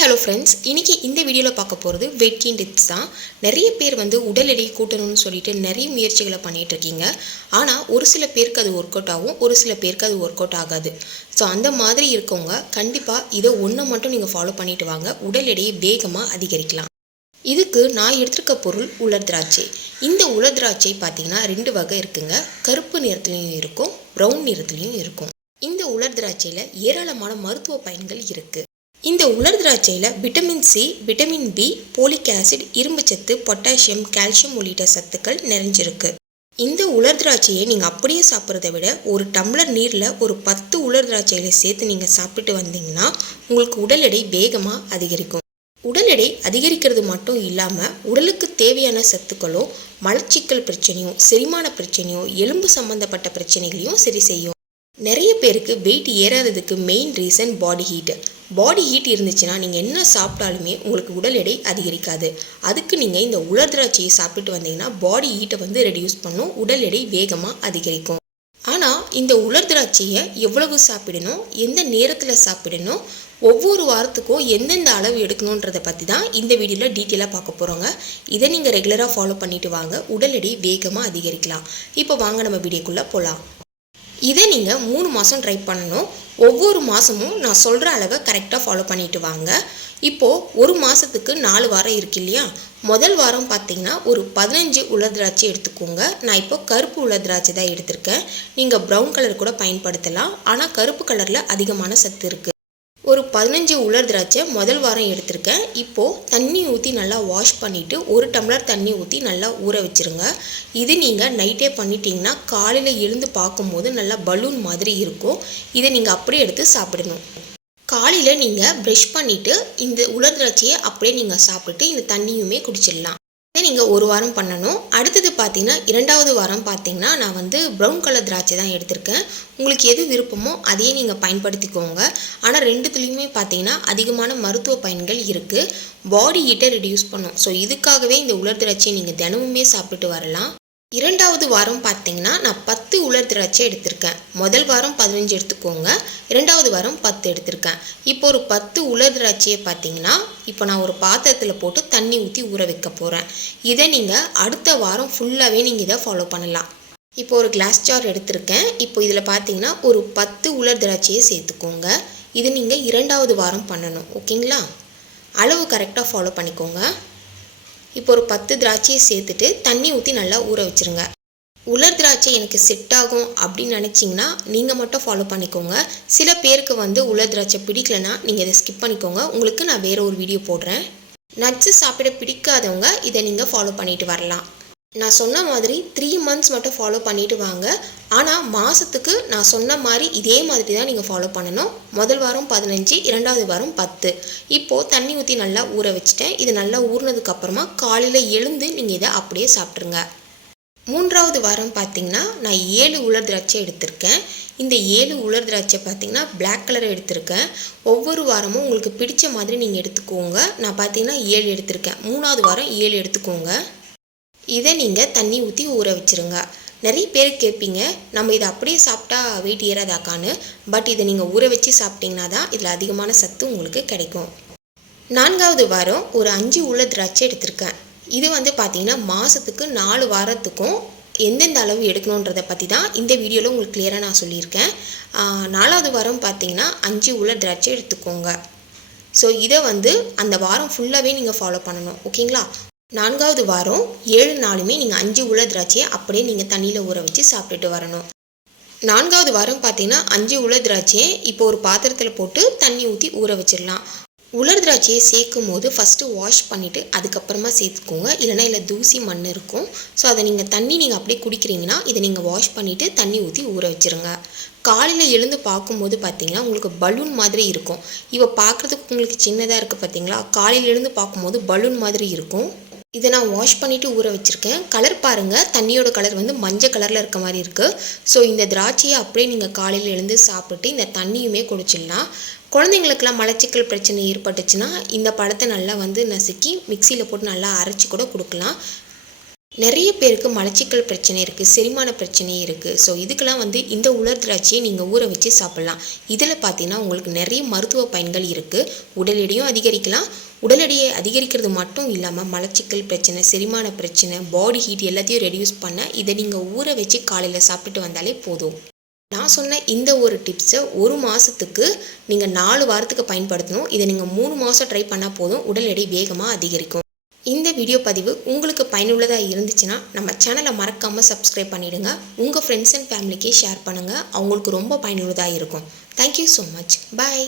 Hello friends இன்றைக்கி இந்த வீடியோவில் பார்க்க போகிறது வெயிட் கெயின் டிப்ஸ் தான். நிறைய பேர் வந்து உடல் எடையை கூட்டணும்னு சொல்லிட்டு நிறைய முயற்சிகளை பண்ணிகிட்ருக்கீங்க இருக்கீங்க. ஆனால் ஒரு சில பேருக்கு அது ஒர்க் அவுட் ஆகும் ஒரு சில பேருக்கு அது ஒர்க் அவுட் ஆகாது. ஸோ அந்த மாதிரி இருக்கவங்க கண்டிப்பாக இதை ஒன்றை மட்டும் நீங்கள் ஃபாலோ பண்ணிட்டு வாங்க. உடல் எடையை வேகமாக அதிகரிக்கலாம். இதுக்கு நான் எடுத்திருக்க பொருள் உலர் திராட்சை. இந்த உலர் திராட்சை பார்த்தீங்கன்னா ரெண்டு வகை இருக்குங்க. கருப்பு நிறத்துலையும் இருக்கும் ப்ரௌன் நிறத்துலையும் இருக்கும். இந்த உலர் திராட்சையில் ஏராளமான மருத்துவ பயன்கள் இருக்குது இந்த உலர் திராட்சையில் vitamin C vitamin B folic acid இரும்புச்சத்து பொட்டாசியம் கால்சியம் உள்ளிட்ட சத்துக்கள் நிறைஞ்சிருக்கு. இந்த உலர் திராட்சையை நீங்கள் அப்படியே சாப்பிட்றத விட ஒரு டம்ளர் நீரில் ஒரு பத்து உலர் திராட்சைகளை சேர்த்து நீங்கள் சாப்பிட்டு வந்தீங்கன்னா உங்களுக்கு உடல் எடை வேகமாக அதிகரிக்கும். உடல் எடை அதிகரிக்கிறது மட்டும் இல்லாமல் உடலுக்கு தேவையான சத்துக்களும் மலச்சிக்கல் பிரச்சனையும் செரிமான பிரச்சனையும் எலும்பு சம்பந்தப்பட்ட பிரச்சனைகளையும் சரி செய்யும். நிறைய பேருக்கு weight ஏறாததுக்கு main reason body heat body heat இருந்துச்சுன்னா நீங்கள் என்ன சாப்பிட்டாலுமே உங்களுக்கு உடல் எடை அதிகரிக்காது. அதுக்கு நீங்கள் இந்த உலர் திராட்சையை சாப்பிட்டு வந்தீங்கன்னா பாடி ஹீட்டை வந்து ரெடியூஸ் பண்ணும் உடல் எடை வேகமாக அதிகரிக்கும். ஆனால் இந்த உலர் திராட்சையை எவ்வளவு சாப்பிடணும் எந்த நேரத்தில் சாப்பிடணும் ஒவ்வொரு வாரத்துக்கும் எந்தெந்த அளவு எடுக்கணுன்றதை பற்றி தான் இந்த வீடியோவில் டீட்டெயிலாக பார்க்க போகிறோங்க இதை நீங்கள் ரெகுலராக ஃபாலோ பண்ணிட்டு வாங்க உடல் எடை வேகமாக அதிகரிக்கலாம். இப்போ வாங்க நம்ம வீடியோக்குள்ளே போகலாம் இதை நீங்கள் மூணு மாதம் ட்ரை பண்ணணும். ஒவ்வொரு மாதமும் நான் சொல்கிற அளவை கரெக்டாக ஃபாலோ பண்ணிட்டு வாங்க. இப்போது ஒரு மாதத்துக்கு நாலு வாரம் இருக்கு இல்லையா? முதல் வாரம் பார்த்தீங்கன்னா ஒரு பதினஞ்சு உலர் திராட்சை எடுத்துக்கோங்க. நான் இப்போ கருப்பு உலர் திராட்சை தான் எடுத்திருக்கேன். நீங்கள் ப்ரௌன் கலர் கூட பயன்படுத்தலாம். ஆனால் கருப்பு கலரில் அதிகமான சத்து இருக்குது பதினஞ்சு உலர் திராட்சை முதல் வாரம் எடுத்திருக்கேன். இப்போது தண்ணி ஊற்றி நல்லா வாஷ் பண்ணிவிட்டு ஒரு டம்ளர் தண்ணி ஊற்றி நல்லா ஊற வச்சுருங்க. இது நீங்கள் நைட்டே பண்ணிட்டீங்கன்னா காலையில் எழுந்து பார்க்கும்போது நல்லா பலூன் மாதிரி இருக்கும். இதை நீங்கள் அப்படியே எடுத்து சாப்பிடணும். காலையில் நீங்கள் ப்ரெஷ் பண்ணிவிட்டு இந்த உலர் திராட்சையை அப்படியே நீங்கள் சாப்பிட்டுட்டு இந்த தண்ணியுமே குடிச்சிடலாம். இதை நீங்கள் ஒரு வாரம் பண்ணணும். அடுத்தது பார்த்தீங்கன்னா இரண்டாவது வாரம் பார்த்தீங்கன்னா நான் வந்து ப்ரௌன் கலர் திராட்சை தான் எடுத்திருக்கேன். உங்களுக்கு எது விருப்பமோ அதையே நீங்கள் பயன்படுத்திக்கோங்க. ஆனால் ரெண்டுத்துலேயுமே பார்த்தீங்கன்னா அதிகமான மருத்துவ பயன்கள் இருக்குது பாடி ஹீட்டை ரெடியூஸ் பண்ணும். ஸோ இதுக்காகவே இந்த உலர் திராட்சையை நீங்கள் தினமுமே சாப்பிட்டு வரலாம். இரண்டாவது வாரம் பார்த்தீங்கன்னா நான் பத்து உலர் திராட்சை எடுத்திருக்கேன். முதல் வாரம் பதினஞ்சு எடுத்துக்கோங்க. இரண்டாவது வாரம் பத்து எடுத்திருக்கேன். இப்போ ஒரு பத்து உலர் திராட்சையை பார்த்தீங்கன்னா இப்போ நான் ஒரு பாத்திரத்தில் போட்டு தண்ணி ஊற்றி ஊற வைக்க போகிறேன் இதை நீங்கள் அடுத்த வாரம் ஃபுல்லாகவே நீங்கள் இதை ஃபாலோ பண்ணலாம். இப்போ ஒரு கிளாஸ் ஜார் எடுத்திருக்கேன். இப்போ இதில் பார்த்தீங்கன்னா ஒரு பத்து உலர் திராட்சையை சேர்த்துக்கோங்க. இது நீங்கள் இரண்டாவது வாரம் பண்ணணும். ஓகேங்களா? அளவு கரெக்டாக ஃபாலோ பண்ணிக்கோங்க. இப்போ ஒரு பத்து திராட்சையை சேர்த்துட்டு தண்ணி ஊற்றி நல்லா ஊற வச்சுருங்க. உலர் திராட்சை எனக்கு செட் ஆகும் அப்படின்னு நினச்சிங்கன்னா நீங்கள் மட்டும் ஃபாலோ பண்ணிக்கோங்க. சில பேருக்கு வந்து உலர் திராட்சை பிடிக்கலனா நீங்கள் இதை ஸ்கிப் பண்ணிக்கோங்க. உங்களுக்கு நான் வேறு ஒரு வீடியோ போடுறேன். நட்ஸு சாப்பிட பிடிக்காதவங்க இதை நீங்கள் ஃபாலோ பண்ணிட்டு வரலாம். நான் சொன்ன மாதிரி த்ரீ மந்த்ஸ் மட்டும் ஃபாலோ பண்ணிட்டு வாங்க. ஆனால் மாதத்துக்கு நான் சொன்ன மாதிரி இதே மாதிரி தான் நீங்கள் ஃபாலோ பண்ணணும். முதல் வாரம் பதினஞ்சு இரண்டாவது வாரம் பத்து. இப்போது தண்ணி ஊற்றி நல்லா ஊற வச்சுட்டேன். இது நல்லா ஊறினதுக்கப்புறமா காலையில் எழுந்து நீங்கள் இதை அப்படியே சாப்பிட்ருங்க மூன்றாவது வாரம் பார்த்தீங்கன்னா நான் ஏழு உலர் திராட்சை எடுத்திருக்கேன். இந்த ஏழு உலர் திராட்சை பார்த்திங்கன்னா பிளாக் கலர் எடுத்திருக்கேன். ஒவ்வொரு வாரமும் உங்களுக்கு பிடிச்ச மாதிரி நீங்கள் எடுத்துக்கோங்க. நான் பார்த்தீங்கன்னா ஏழு எடுத்திருக்கேன். மூணாவது வாரம் ஏழு எடுத்துக்கோங்க. இதை நீங்கள் தண்ணி ஊற்றி ஊற வச்சுருங்க. நிறைய பேர் கேட்பீங்க நம்ம இதை அப்படியே சாப்பிட்டா வெயிட் ஏறாதாக்கான்னு பட் இதை நீங்கள் ஊற வச்சு சாப்பிட்டீங்கன்னா தான் இதில் அதிகமான சத்து உங்களுக்கு கிடைக்கும். நான்காவது வாரம் ஒரு அஞ்சு உள்ள திராட்சை எடுத்திருக்கேன். இது வந்து பார்த்திங்கன்னா மாதத்துக்கு நாலு வாரத்துக்கும் எந்தெந்த அளவு எடுக்கணுன்றதை பற்றி தான் இந்த வீடியோவில் உங்களுக்கு கிளியராக நான் சொல்லியிருக்கேன். நாலாவது வாரம் பார்த்தீங்கன்னா அஞ்சு உள்ள திராட்சை எடுத்துக்கோங்க. ஸோ இதை வந்து அந்த வாரம் ஃபுல்லாகவே நீங்கள் ஃபாலோ பண்ணணும். ஓகேங்களா நான்காவது வாரம் ஏழு நாளுமே நீங்கள் அஞ்சு உள்ள திராட்சையை அப்படியே நீங்கள் தண்ணியில் ஊற வச்சு சாப்பிட்டுட்டு வரணும். நான்காவது வாரம் பார்த்தீங்கன்னா அஞ்சு உள்ள திராட்சையை இப்போ ஒரு பாத்திரத்தில் போட்டு தண்ணி ஊற்றி ஊற வச்சிடலாம். உலர் திராட்சையை சேர்க்கும் போது ஃபஸ்ட்டு வாஷ் பண்ணிவிட்டு அதுக்கப்புறமா சேர்த்துக்கோங்க. இல்லைனா இல்லை தூசி மண் இருக்கும். ஸோ அதை நீங்கள் தண்ணி நீங்கள் அப்படியே குடிக்கிறீங்கன்னா இதை நீங்கள் வாஷ் பண்ணிவிட்டு தண்ணி ஊற்றி ஊற வச்சுருங்க. காலையில் எழுந்து பார்க்கும்போது பார்த்தீங்கன்னா உங்களுக்கு பலூன் மாதிரி இருக்கும். இவள் பார்க்குறதுக்கு உங்களுக்கு சின்னதாக இருக்குது பார்த்தீங்களா? காலையில் எழுந்து பார்க்கும்போது பலூன் மாதிரி இருக்கும். இதை நான் வாஷ் பண்ணிவிட்டு ஊற வச்சுருக்கேன். கலர் பாருங்கள் தண்ணியோட கலர் வந்து மஞ்சள் கலரில் இருக்க மாதிரி இருக்குது ஸோ இந்த திராட்சையை அப்படியே நீங்கள் காலையில் எழுந்து சாப்பிட்டு இந்த தண்ணியுமே குடிச்சிடலாம். குழந்தைங்களுக்கெல்லாம் மலச்சிக்கல் பிரச்சனை ஏற்பட்டுச்சுன்னா இந்த பழத்தை நல்லா வந்து நசுக்கி மிக்சியில் போட்டு நல்லா அரைச்சி கூட கொடுக்கலாம். நிறைய பேருக்கு மலச்சிக்கல் பிரச்சனை இருக்குது செரிமான பிரச்சனை இருக்குது ஸோ இதுக்கெல்லாம் வந்து இந்த உலர் திராட்சையை நீங்கள் ஊற வச்சு சாப்பிட்லாம். இதில் பார்த்தீங்கன்னா உங்களுக்கு நிறைய மருத்துவ பயன்கள் இருக்குது உடல் எடையும் அதிகரிக்கலாம். உடல் எடையை அதிகரிக்கிறது மட்டும் இல்லாமல் மலச்சிக்கல் பிரச்சனை செரிமான பிரச்சனை பாடி ஹீட் எல்லாத்தையும் ரெடியூஸ் பண்ண இதை நீங்கள் ஊற வச்சு காலையில் சாப்பிட்டுட்டு வந்தாலே போதும். நான் சொன்ன இந்த ஒரு டிப்ஸை ஒரு மாதத்துக்கு நீங்கள் நாலு வாரத்துக்கு பயன்படுத்தணும். இதை நீங்கள் மூணு மாதம் ட்ரை பண்ணால் போதும். உடல் எடை வேகமாக அதிகரிக்கும். இந்த வீடியோ பதிவு உங்களுக்கு பயனுள்ளதாக இருந்துச்சுன்னா நம்ம சேனலை மறக்காமல் சப்ஸ்கிரைப் பண்ணிவிடுங்க உங்கள் ஃப்ரெண்ட்ஸ் அண்ட் ஃபேமிலிக்கே ஷேர் பண்ணுங்கள் அவங்களுக்கு ரொம்ப பயனுள்ளதாக இருக்கும். Thank you so much bye